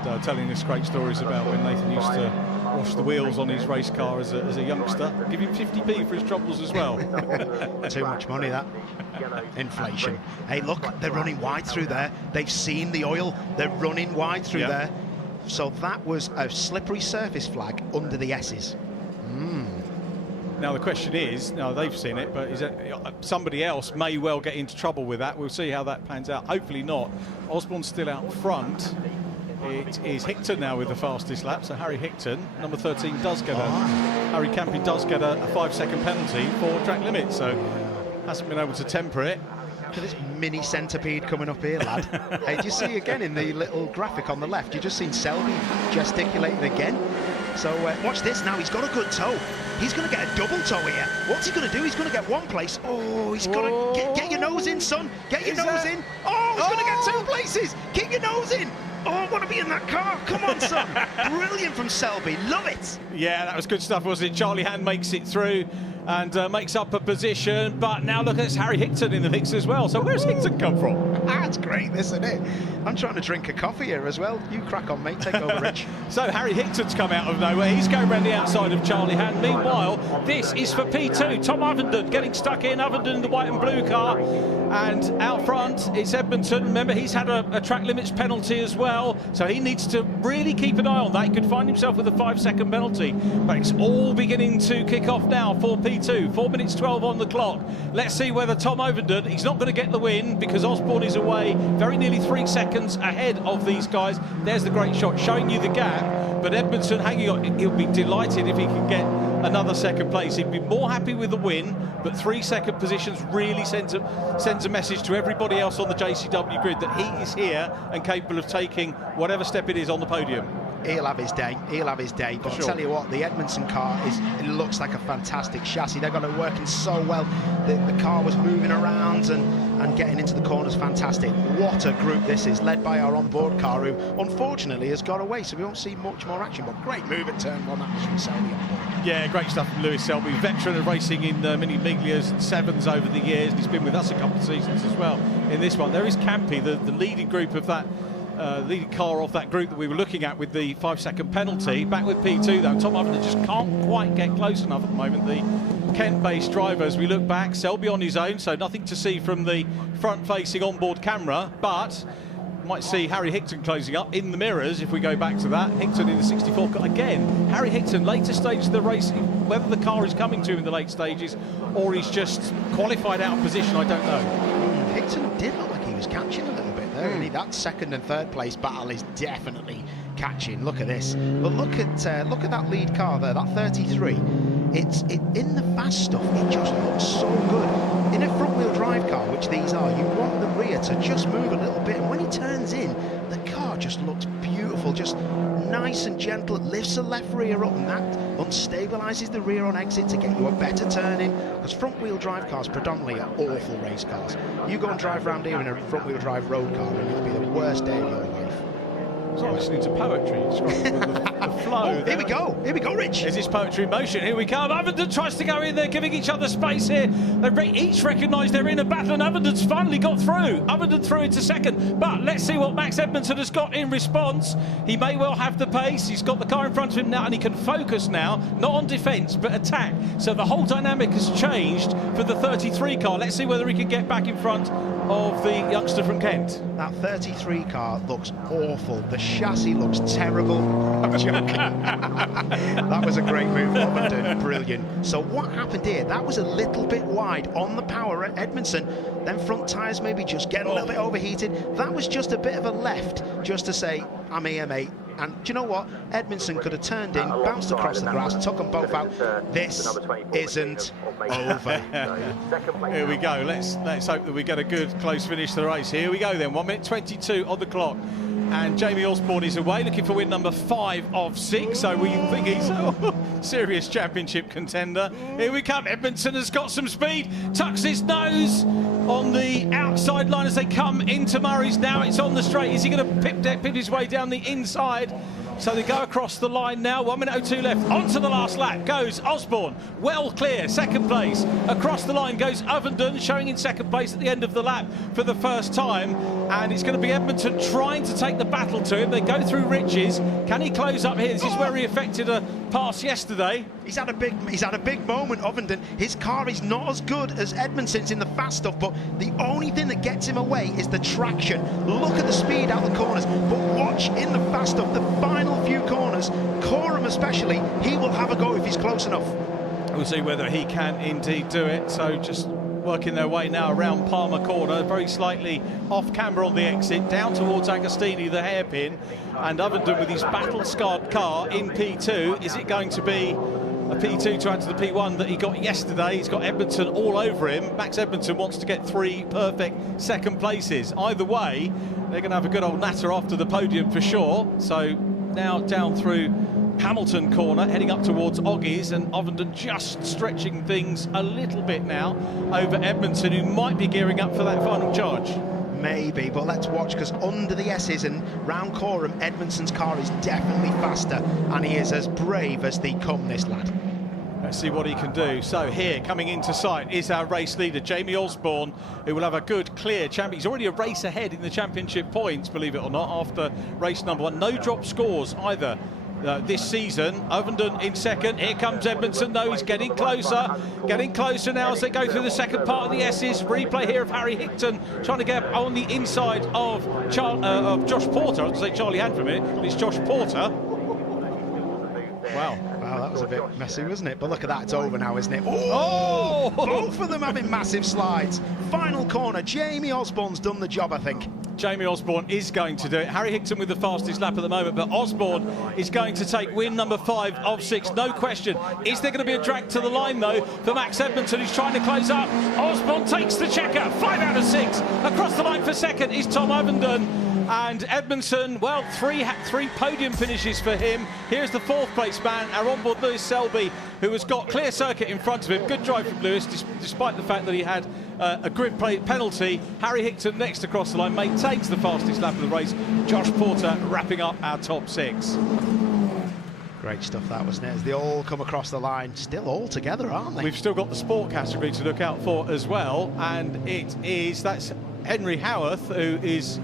and telling us great stories about when Nathan used to wash the wheels on his race car as a youngster, give him 50p for his troubles as well. Too much money, that. Inflation. Hey, look, they're running wide through there. They've seen the oil. They're running wide through there. So that was a slippery surface flag under the S's. Now the question is, now they've seen it, but is it, somebody else may well get into trouble with that. We'll see how that pans out. Hopefully not. Osborne's still out front. It is Hickton now with the fastest lap. So Harry Hickton, number 13, does get Harry Campy does get a 5-second penalty for track limit. So hasn't been able to temper it. Look at this mini centipede coming up here, lad. Hey, do you see again in the little graphic on the left? You've just seen Selby gesticulating again. So watch this now. He's got a good toe. He's going to get a double toe here. What's he going to do? He's going to get one place. Oh, he's got to get your nose in, son. Get your nose in. Oh, he's going to get 2 places. Keep your nose in. Oh, I want to be in that car. Come on, son. Brilliant from Selby. Love it. Yeah, that was good stuff, wasn't it? Charlie Han makes it through and makes up a position. But now look, it's Harry Hickton in the mix as well. So where's Hickton come from? That's great, isn't it? I'm trying to drink a coffee here as well. You crack on, mate. Take over, Rich. So Harry Hickton's come out of nowhere. He's going around the outside of Charlie Han. Meanwhile, this is for P2. Tom Ovenden getting stuck in. Ovenden in the white and blue car. And out front, it's Edmondson. Remember, he's had a track limits penalty as well. So he needs to really keep an eye on that. He could find himself with a 5-second penalty. But it's all beginning to kick off now for P2. 4 minutes 12 on the clock. Let's see whether Tom Ovenden, he's not going to get the win because Osborne is away, very nearly 3 seconds ahead of these guys. There's the great shot showing you the gap. But Edmondson hanging on, he'll be delighted if he can get another second place. He'd be more happy with the win, but 3-second positions really sends a message to everybody else on the JCW grid that he is here and capable of taking whatever step it is on the podium. He'll have his day. He'll have his day. But I'll tell you what, the Edmondson car it looks like a fantastic chassis. They've got it working so well. The car was moving around and getting into the corners fantastic. What a group this is, led by our onboard car, who unfortunately has got away, so we won't see much more action. But great move at turn 1. That was from Selby on board. Yeah, great stuff from Lewis Selby, veteran of racing in Mini Miglias and Sevens over the years, and he's been with us a couple of seasons as well in this one. There is Campy, the leading group of that. Leading car of that group that we were looking at with the 5-second penalty. Back with P2 though, Tom Ovenden just can't quite get close enough at the moment. The Kent-based driver, as we look back, Selby on his own, so nothing to see from the front-facing onboard camera, but might see Harry Hickton closing up in the mirrors if we go back to that. Hickton in the 64 car. Again, Harry Hickton, later stage of the race, whether the car is coming to him in the late stages or he's just qualified out of position, I don't know. Hickton did look like he was catching a little bit there. That 2nd and 3rd place battle is definitely catching. Look at this. But look at that lead car there, that 33. It in the fast stuff, it just looks so good. In a front-wheel drive car, which these are, you want the rear to just move a little bit, and when he turns in, the car just looks beautiful, just nice and gentle. It lifts the left rear up, and that unstabilises the rear on exit to get you a better turn in, because front-wheel drive cars predominantly are awful race cars. You go and drive around here in a front-wheel drive road car, and it'll be the worst day of your life. I was listening to poetry, the flow. Here we go, Rich. Is this poetry in motion? Here we come. Ovenden tries to go in there, giving each other space here. They each recognise they're in a battle, and Ovenden's finally got through. Ovenden through into second, but let's see what Max Edmondson has got in response. He may well have the pace. He's got the car in front of him now, and he can focus now, not on defence, but attack. So the whole dynamic has changed for the 33 car. Let's see whether he can get back in front of the youngster from Kent. That 33 car looks awful. The chassis looks terrible. I'm joking. That was a great move, Ovenden. Brilliant. So what happened here? That was a little bit wide on the power at Edmondson. Then front tyres maybe just getting a little bit overheated. That was just a bit of a left, just to say, I'm here, mate. And do you know what? Edmondson could have turned in, bounced across the grass, took them both out. This isn't over. Here we go. Let's hope that we get a good close finish to the race. Here we go then. 1 minute 22 on the clock. And Jamie Osborne is away, looking for win number 5 of 6. So we think he's a serious championship contender. Here we come. Edmondson has got some speed. Tucks his nose on the outside line as they come into Murray's. Now it's on the straight. Is he going to pip his way down the inside? So they go across the line now. 1 minute 02 left. Onto the last lap goes Osborne. Well clear. Second place. Across the line goes Ovenden, showing in second place at the end of the lap for the first time. And it's going to be Edmondson trying to take the battle to him. They go through Riches. Can he close up here? This is where he affected a pass yesterday. He's had a big moment, Ovenden. His car is not as good as Edmondson's in the fast stuff, but the only thing that gets him away is the traction. Look at the speed out the corners, but watch in the fast stuff, the final few corners, Coram especially, he will have a go if he's close enough. We'll see whether he can indeed do it. So just working their way now around Palmer Corner, very slightly off camber on the exit, down towards Agostini, the hairpin, and Ovenden with his battle-scarred car in P2. Is it going to be a P2 to add to the P1 that he got yesterday? He's got Edmondson all over him. Max Edmondson wants to get 3 perfect second places. Either way, they're going to have a good old natter after the podium for sure. So now down through Hamilton Corner, heading up towards Oggies, and Ovenden just stretching things a little bit now over Edmondson, who might be gearing up for that final charge. Maybe, but let's watch, because under the S's and round Coram, Edmondson's car is definitely faster, and he is as brave as they come, this lad. Let's see what he can do. So here, coming into sight, is our race leader, Jamie Osborne, who will have a good, clear champion. He's already a race ahead in the championship points, believe it or not, after race number 1. No drop scores either this season. Ovenden in second. Here comes Edmondson, though. He's getting closer now as they go through the second part of the S's. Replay here of Harry Hickton trying to get on the inside of Josh Porter. I was going to say Charlie Hand for a minute, but it's Josh Porter. Wow, that was a bit messy, wasn't it? But look at that, it's over now, isn't it? Oh! Both of them having massive slides. Final corner, Jamie Osborne's done the job, I think. Jamie Osborne is going to do it. Harry Hickton with the fastest lap at the moment, but Osborne is going to take win number 5 of 6, no question. Is there going to be a drag to the line, though, for Max Edmondson, who's trying to close up? Osborne takes the checker, 5 out of 6. Across the line for second is Tom Ovenden. And Edmondson, well, three podium finishes for him. Here's the 4th place man, our onboard Lewis Selby, who has got clear circuit in front of him. Good drive from Lewis, despite the fact that he had a grid plate penalty. Harry Hickton next across the line maintains the fastest lap of the race. Josh Porter wrapping up our top 6. Great stuff that, wasn't it? As they all come across the line, still all together, aren't they? We've still got the sport category to look out for as well, and that's Henry Howarth, who is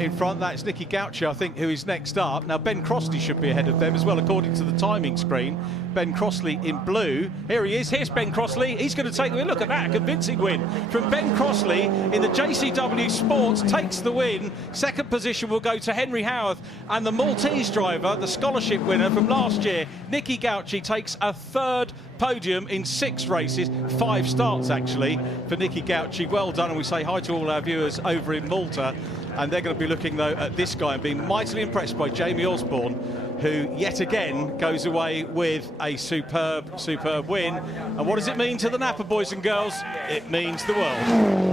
in front. That's Nicky Gauchi, I think, who is next up. Now, Ben Crossley should be ahead of them as well, according to the timing screen. Ben Crossley in blue. Here he is. Here's Ben Crossley. He's going to take the win. Look at that, a convincing win from Ben Crossley in the JCW Sports. Takes the win. Second position will go to Henry Howarth, and the Maltese driver, the scholarship winner from last year, Nicky Gauchi, takes a 3rd podium in 6 races, 5 starts actually for Nicky Gauchi. Well done, and we say hi to all our viewers over in Malta. And they're going to be looking, though, at this guy and being mightily impressed by Jamie Osborne, who yet again goes away with a superb win. And what does it mean to the Napa boys and girls? It means the world.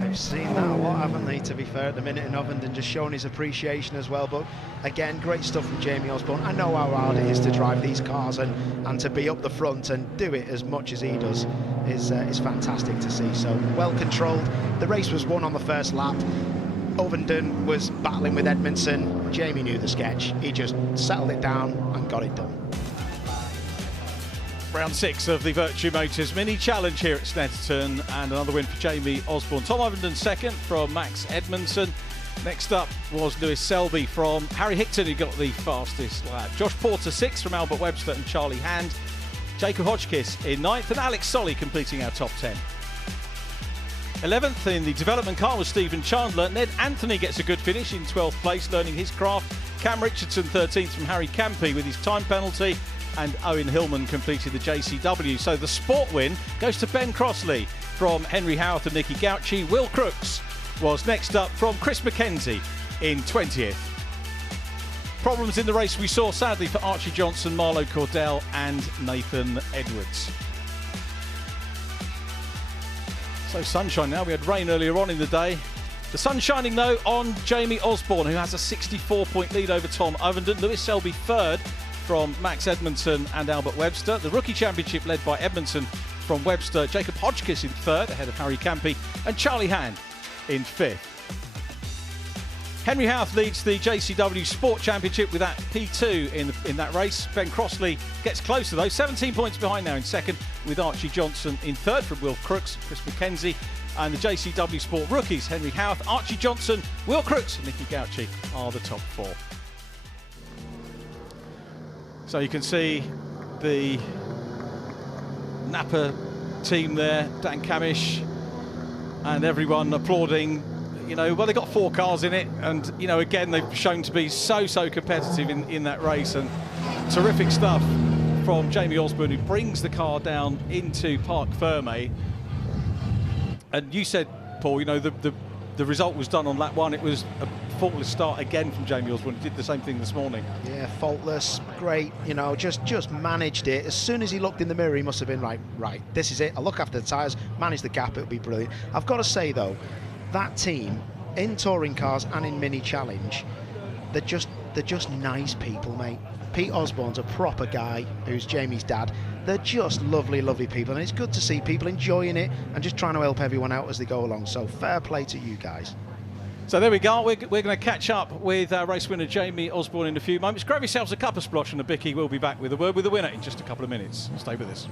They've seen that a lot, haven't they, to be fair, at the minute in Ovenden, just showing his appreciation as well. But again, great stuff from Jamie Osborne. I know how hard it is to drive these cars and to be up the front and do it as much as he does is fantastic to see. So well controlled. The race was won on the first lap. Ovenden was battling with Edmondson. Jamie knew the sketch. He just settled it down and got it done. Round 6 of the Virtue Motors Mini Challenge here at Snetterton, and another win for Jamie Osborne. Tom Ovenden second from Max Edmondson. Next up was Lewis Selby from Harry Hickton, who got the fastest lap. Josh Porter 6th from Albert Webster and Charlie Hand. Jacob Hodgkiss in 9th, and Alex Solly completing our top 10. 11th in the development car was Stephen Chandler. Ned Anthony gets a good finish in 12th place, learning his craft. Cam Richardson 13th from Harry Campy with his time penalty, and Owen Hillman completed the JCW. So the sport win goes to Ben Crossley from Henry Howarth and Nicky Gauci. Will Crooks was next up from Chris McKenzie in 20th. Problems in the race we saw, sadly, for Archie Johnson, Marlo Cordell and Nathan Edwards. So sunshine now. We had rain earlier on in the day. The sun shining, though, on Jamie Osborne, who has a 64-point lead over Tom Ovenden. Lewis Selby third from Max Edmondson and Albert Webster. The rookie championship led by Edmondson from Webster. Jacob Hodgkiss in third, ahead of Harry Campy, and Charlie Hand in fifth. Henry Howarth leads the JCW Sport Championship with that P2 in that race. Ben Crossley gets closer, though, 17 points behind now in second, with Archie Johnson in third from Will Crooks, Chris McKenzie, and the JCW Sport rookies, Henry Howarth, Archie Johnson, Will Crooks and Nicky Gauci are the top 4. So you can see the Napa team there, Dan Camish and everyone applauding. You know, well, they got 4 cars in it, and you know, again, they've shown to be so competitive in that race, and terrific stuff from Jamie Osborne, who brings the car down into Parc Ferme. And you said, Paul, you know, the result was done on lap 1. It was a faultless start again from Jamie Osborne. He did the same thing this morning. Yeah, faultless, great. You know, just managed it. As soon as he looked in the mirror, he must have been right. This is it. I'll look after the tyres, manage the gap. It'll be brilliant. I've got to say though, that team in touring cars and in mini challenge, they're just nice people, mate. Pete Osborne's a proper guy, who's Jamie's dad. They're just lovely people, and it's good to see people enjoying it and just trying to help everyone out as they go along. So fair play to you guys. So there we go. We're going to catch up with our race winner Jamie Osborne in a few moments. Grab yourselves a cup of splotch and a bicky. We'll be back with a word with the winner in just a couple of minutes. Stay with us.